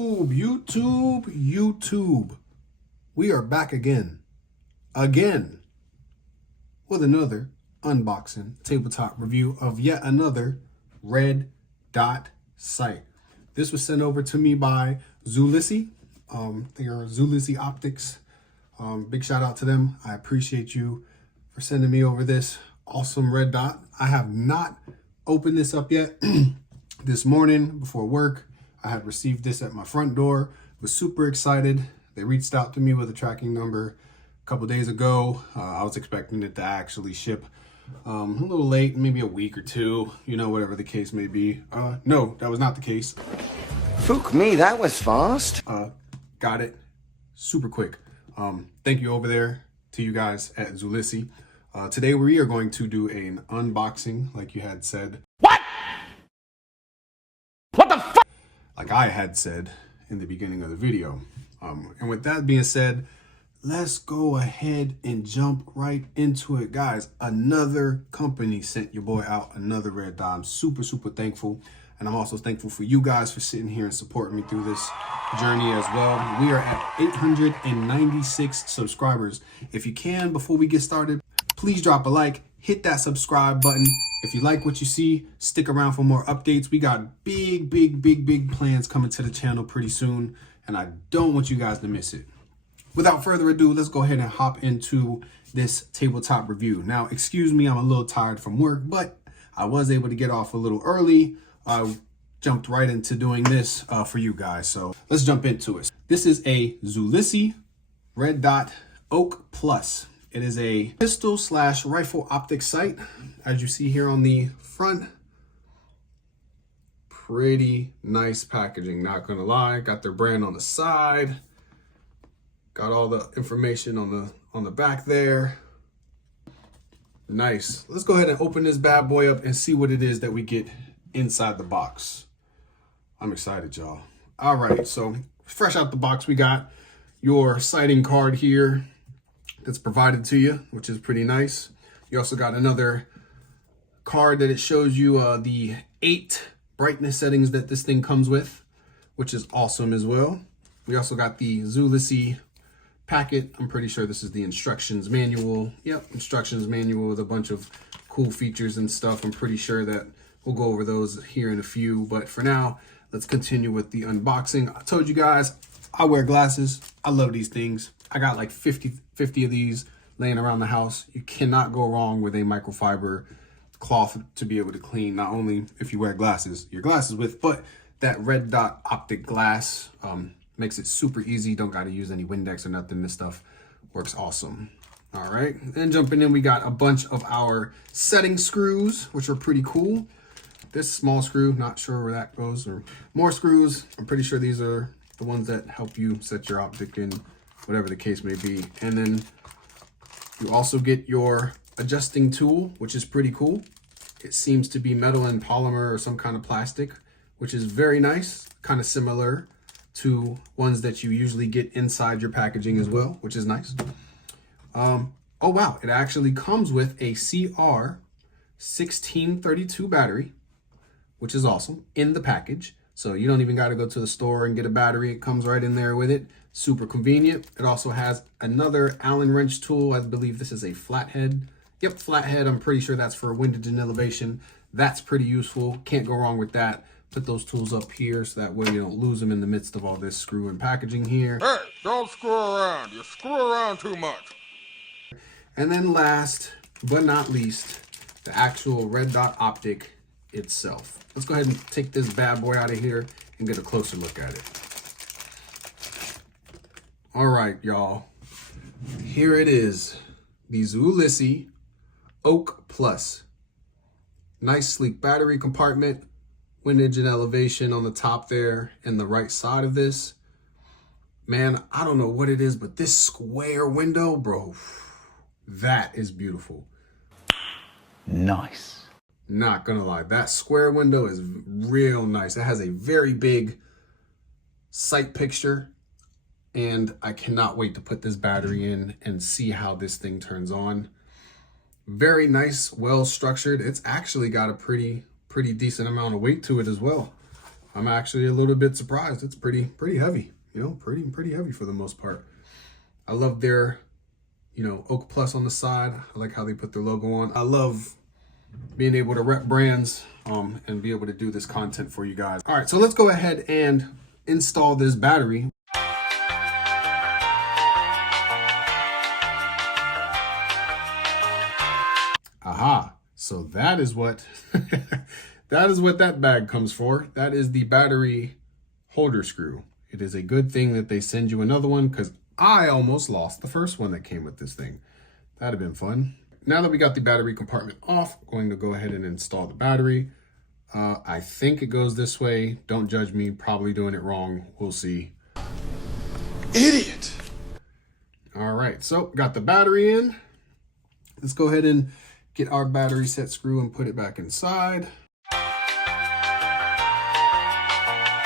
YouTube. We are back again with another unboxing tabletop review of yet another red dot sight. This was sent over to me by Zulisy. They are ZulisyOptics. Big shout out to them. I appreciate you for sending me over this awesome red dot. I have not opened this up yet. This morning before work, I had received this at my front door. Was super excited. They reached out to me with a tracking number a couple days ago. I was expecting it to actually ship a little late, maybe a week or two, you know, whatever the case may be. No, that was not the case. Fuck me, that was fast. Got it super quick. Thank you over there to you guys at Zulisy. Today we are going to do an unboxing, like you had said. What the fuck? Like I had said in the beginning of the video. And with that being said, let's go ahead and jump right into it, guys. Another company sent your boy out another red dot. I'm super thankful. And I'm also thankful for you guys for sitting here and supporting me through this journey as well. We are at 896 subscribers. If you can, before we get started, please drop a like, hit that subscribe button. If you like what you see, stick around for more updates. We got big plans coming to the channel pretty soon, and I don't want you guys to miss it. Without further ado, let's go ahead and hop into this tabletop review. Now, excuse me, I'm a little tired from work, but I was able to get off a little early. I jumped right into doing this for you guys, so let's jump into it. This is a Zulisy Red Dot Oak Plus. It is a pistol/rifle optic sight, as you see here on the front. Pretty nice packaging, not gonna lie. Got their brand on the side. Got all the information on the back there. Nice. Let's go ahead and open this bad boy up and see what it is that we get inside the box. I'm excited, y'all. All right, so fresh out the box, we got your sighting card here that's provided to you, which is pretty nice. You also got another card that it shows you the 8 brightness settings that this thing comes with, which is awesome as well. We also got the Zulisy packet. I'm pretty sure this is the instructions manual. Yep, instructions manual with a bunch of cool features and stuff. I'm pretty sure that we'll go over those here in a few, but for now, let's continue with the unboxing. I told you guys, I wear glasses. I love these things. I got like 50 of these laying around the house. You cannot go wrong with a microfiber cloth to be able to clean, not only if you wear glasses, your glasses with, but that red dot optic glass makes it super easy. Don't got to use any Windex or nothing. This stuff works awesome. All right, and jumping in, we got a bunch of our setting screws, which are pretty cool. This small screw, not sure where that goes, or more screws. I'm pretty sure these are the ones that help you set your optic in, whatever the case may be. And then you also get your adjusting tool, which is pretty cool. It seems to be metal and polymer or some kind of plastic, which is very nice, kind of similar to ones that you usually get inside your packaging as well, which is nice. Oh wow, it actually comes with a CR1632 battery, which is awesome, in the package. So you don't even got to go to the store and get a battery. It comes right in there with it. Super convenient. It also has another Allen wrench tool. I believe this is a flathead. Yep, flathead. I'm pretty sure that's for windage and elevation. That's pretty useful. Can't go wrong with that. Put those tools up here so that way you don't lose them in the midst of all this screw and packaging here. Hey, don't screw around. You screw around too much. And then last but not least, the actual red dot optic itself. Let's go ahead and take this bad boy out of here and get a closer look at it. All right, y'all. Here it is, the Zulisy Oak Plus. Nice sleek battery compartment, windage and elevation on the top there and the right side of this. Man, I don't know what it is, but this square window, bro, that is beautiful. Nice. Not gonna lie, that square window is real nice. It has a very big sight picture, and I cannot wait to put this battery in and see how this thing turns on. Very nice, well structured. It's actually got a pretty decent amount of weight to it as well. I'm actually a little bit surprised. It's pretty heavy, you know, pretty heavy for the most part. I love their, you know, Oak Plus on the side. I like how they put their logo on. I love being able to rep brands and be able to do this content for you guys. All right, so let's go ahead and install this battery. Aha, so that is what that bag comes for. That is the battery holder screw. It is a good thing that they send you another one, because I almost lost the first one that came with this thing. That'd have been fun. Now that we got the battery compartment off, I'm going to go ahead and install the battery. I think it goes this way. Don't judge me, probably doing it wrong. We'll see. Idiot! All right, so got the battery in. Let's go ahead and get our battery set screw and put it back inside.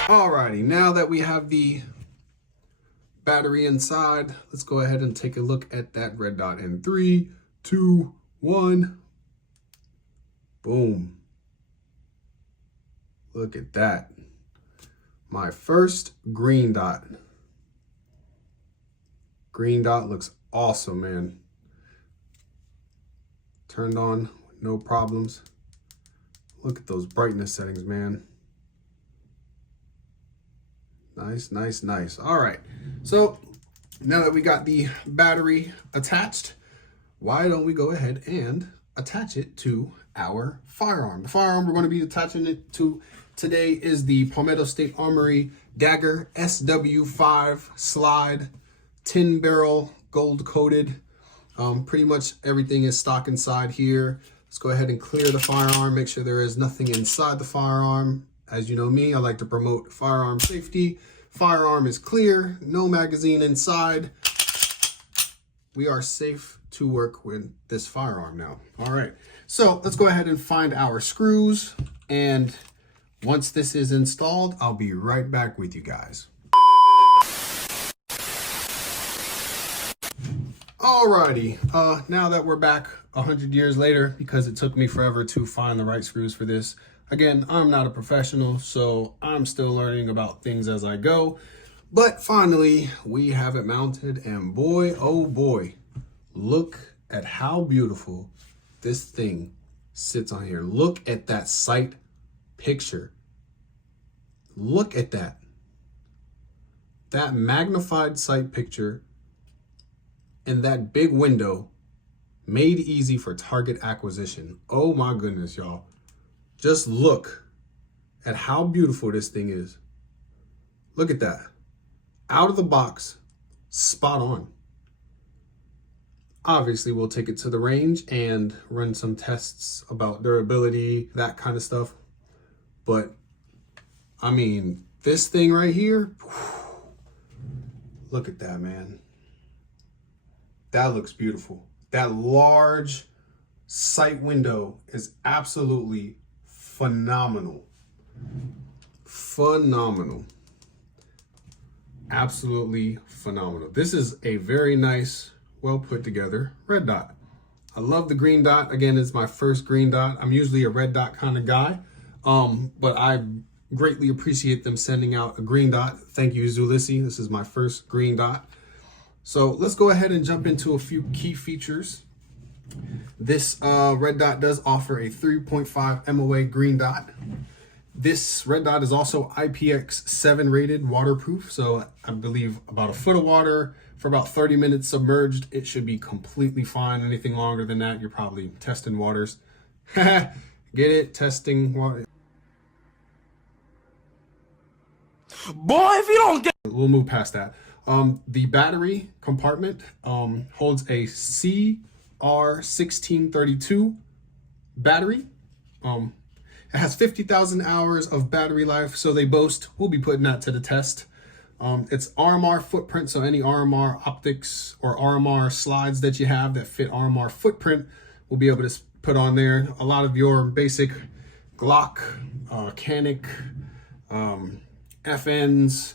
Alrighty, now that we have the battery inside, let's go ahead and take a look at that red dot in 3, 2, 1. Boom. Look at that. My first green dot. Green dot looks awesome, man. Turned on, no problems. Look at those brightness settings, man. Nice, nice, nice. All right, so now that we got the battery attached, why don't we go ahead and attach it to our firearm? The firearm we're going to be attaching it to today is the Palmetto State Armory Dagger SW5 slide, 10 barrel, gold coated. Pretty much everything is stock inside here. Let's go ahead and clear the firearm, make sure there is nothing inside the firearm. As you know me, I like to promote firearm safety. Firearm is clear, no magazine inside. We are safe to work with this firearm now. All right, so let's go ahead and find our screws. And once this is installed, I'll be right back with you guys. Alrighty, now that we're back 100 years later, because it took me forever to find the right screws for this. Again, I'm not a professional, so I'm still learning about things as I go. But finally, we have it mounted, and boy, oh boy, look at how beautiful this thing sits on here. Look at that sight picture. Look at that. That magnified sight picture and that big window made easy for target acquisition. Oh my goodness, y'all. Just look at how beautiful this thing is. Look at that. Out of the box, spot on. Obviously, we'll take it to the range and run some tests about durability, that kind of stuff. But, I mean, this thing right here, look at that, man. That looks beautiful. That large sight window is absolutely phenomenal. Phenomenal. Absolutely phenomenal. This is a very nice, well put together red dot. I love the green dot. Again, it's my first green dot. I'm usually a red dot kind of guy, but I greatly appreciate them sending out a green dot. Thank you, Zulisy. This is my first green dot. So let's go ahead and jump into a few key features. This red dot does offer a 3.5 MOA green dot. This red dot is also IPX7 rated, waterproof. So I believe about a foot of water for about 30 minutes submerged, it should be completely fine. Anything longer than that, you're probably testing waters. Get it? Testing water. Boy, if you don't get... We'll move past that. The battery compartment holds a CR1632 battery. It has 50,000 hours of battery life, so they boast. We'll be putting that to the test. It's RMR footprint, so any RMR optics or RMR slides that you have that fit RMR footprint, we'll be able to put on there. A lot of your basic Glock, Canic, FNs,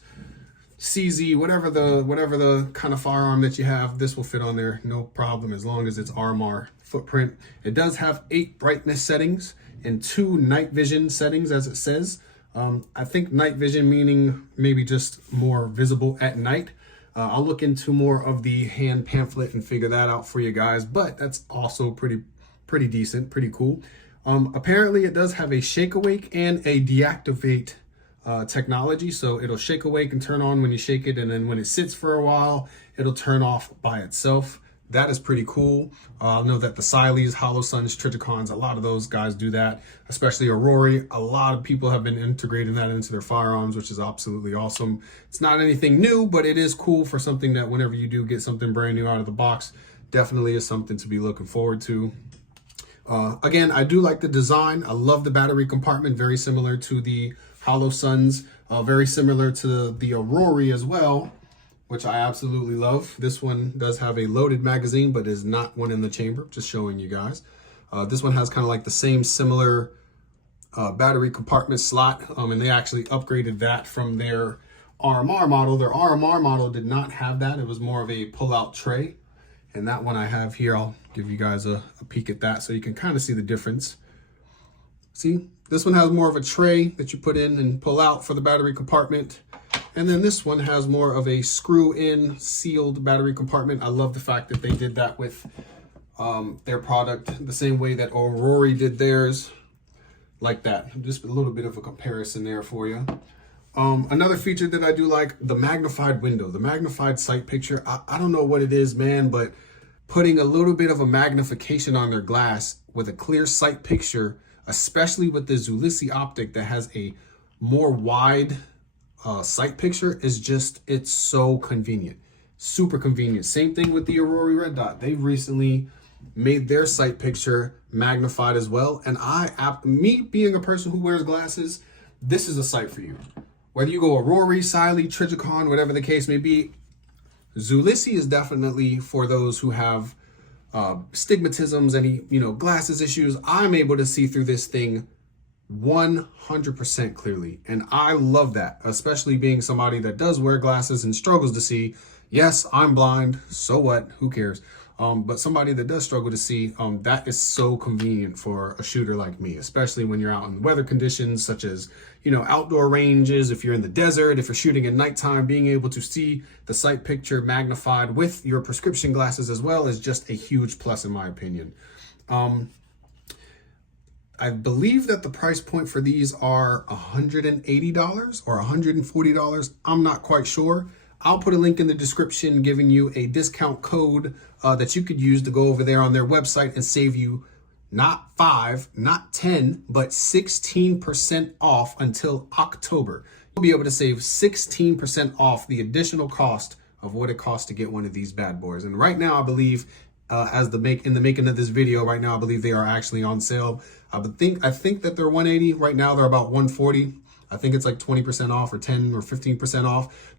CZ, whatever the kind of firearm that you have, this will fit on there, no problem, as long as it's RMR footprint. It does have 8 brightness settings and 2 night vision settings, as it says. I think night vision, meaning maybe just more visible at night. I'll look into more of the hand pamphlet and figure that out for you guys, but that's also pretty decent, pretty cool. Apparently it does have a shake awake and a deactivate technology. So it'll shake awake and turn on when you shake it. And then when it sits for a while, it'll turn off by itself. That is pretty cool. I know that the Zulysys, Holosuns, Triticons, a lot of those guys do that, especially Aurora. A lot of people have been integrating that into their firearms, which is absolutely awesome. It's not anything new, but it is cool for something that whenever you do get something brand new out of the box, definitely is something to be looking forward to. Again, I do like the design. I love the battery compartment, very similar to the Holosuns, very similar to the Aurora as well, which I absolutely love. This one does have a loaded magazine, but is not one in the chamber, just showing you guys. This one has kind of like the same similar battery compartment slot, and they actually upgraded that from their RMR model. Their RMR model did not have that. It was more of a pull-out tray. And that one I have here, I'll give you guys a peek at that so you can kind of see the difference. See, this one has more of a tray that you put in and pull out for the battery compartment. And then this one has more of a screw-in sealed battery compartment. I love the fact that they did that with their product the same way that Aurora did theirs, like that. Just a little bit of a comparison there for you. Another feature that I do like, the magnified window, the magnified sight picture. I don't know what it is, man, but putting a little bit of a magnification on their glass with a clear sight picture, especially with the Zulisy optic that has a more wide sight picture, is just, it's so convenient, super convenient. Same thing with the Aurora red dot. They've recently made their sight picture magnified as well. And me being a person who wears glasses, this is a sight for you. Whether you go Aurora, Zulysy, Triticon, whatever the case may be, Zulisy is definitely for those who have stigmatisms, any, glasses issues. I'm able to see through this thing 100% clearly. And I love that, especially being somebody that does wear glasses and struggles to see. Yes, I'm blind. So what? Who cares? But somebody that does struggle to see, that is so convenient for a shooter like me, especially when you're out in weather conditions such as, outdoor ranges. If you're in the desert, if you're shooting at nighttime, being able to see the sight picture magnified with your prescription glasses as well is just a huge plus in my opinion. I believe that the price point for these are $180 or $140. I'm not quite sure. I'll put a link in the description giving you a discount code that you could use to go over there on their website and save you not 5, not 10, but 16% off until October. You'll be able to save 16% off the additional cost of what it costs to get one of these bad boys. And right now, I believe, in the making of this video, right now, I believe they are actually on sale. I think that they're 180 right now. They're about 140. I think it's like 20% off or 10 or 15% off.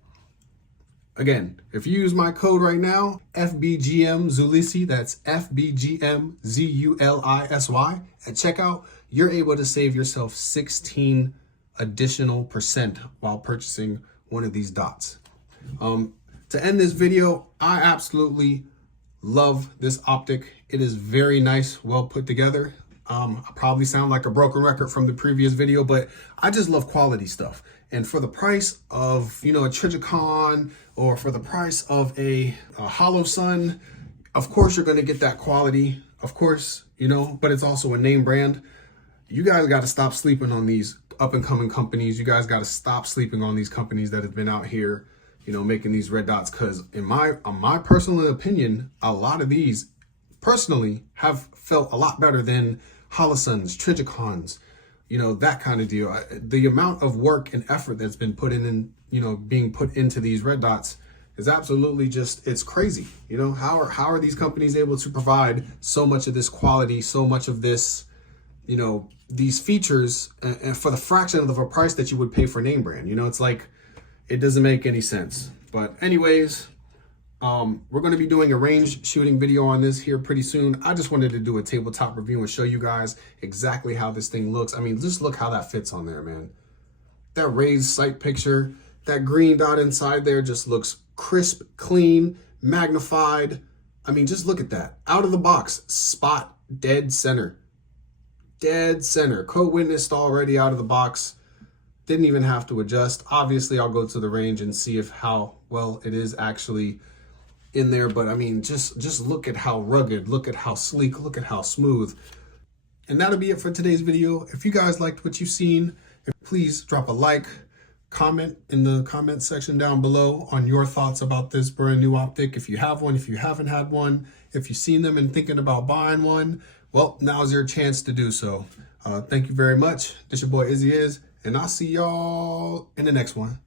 Again, if you use my code right now, FBGM Zulisy, that's FBGM ZULISY, at checkout, you're able to save yourself 16 additional % while purchasing one of these dots. To end this video, I absolutely love this optic. It is very nice, well put together. I probably sound like a broken record from the previous video, but I just love quality stuff. And for the price of, a Triticon, or for the price of a Holosun, of course you're going to get that quality, of course, but it's also a name brand. You guys got to stop sleeping on these up and coming companies. You guys got to stop sleeping on these companies that have been out here, making these red dots. Because in my personal opinion, a lot of these personally have felt a lot better than Holosuns, Triticons, that kind of deal. The amount of work and effort that's been put in, being put into these red dots is absolutely just, it's crazy. How are these companies able to provide so much of this quality, so much of this, these features, and for the fraction of a price that you would pay for name brand? It's like, it doesn't make any sense. But anyways, we're going to be doing a range shooting video on this here pretty soon. I just wanted to do a tabletop review and show you guys exactly how this thing looks. I mean, just look how that fits on there, man. That raised sight picture, that green dot inside there just looks crisp, clean, magnified. I mean, just look at that. Out of the box, spot, dead center. Dead center. Code witnessed already out of the box. Didn't even have to adjust. Obviously, I'll go to the range and see if how well it is actually in there. But I mean, just look at how rugged, look at how sleek, look at how smooth. And that'll be it for today's video. If you guys liked what you've seen, please drop a like, comment in the comment section down below on your thoughts about this brand new optic. If you have one, if you haven't had one, if you've seen them and thinking about buying one, well, now's your chance to do so. Thank you very much. This your boy Izzy Is, and I'll see y'all in the next one.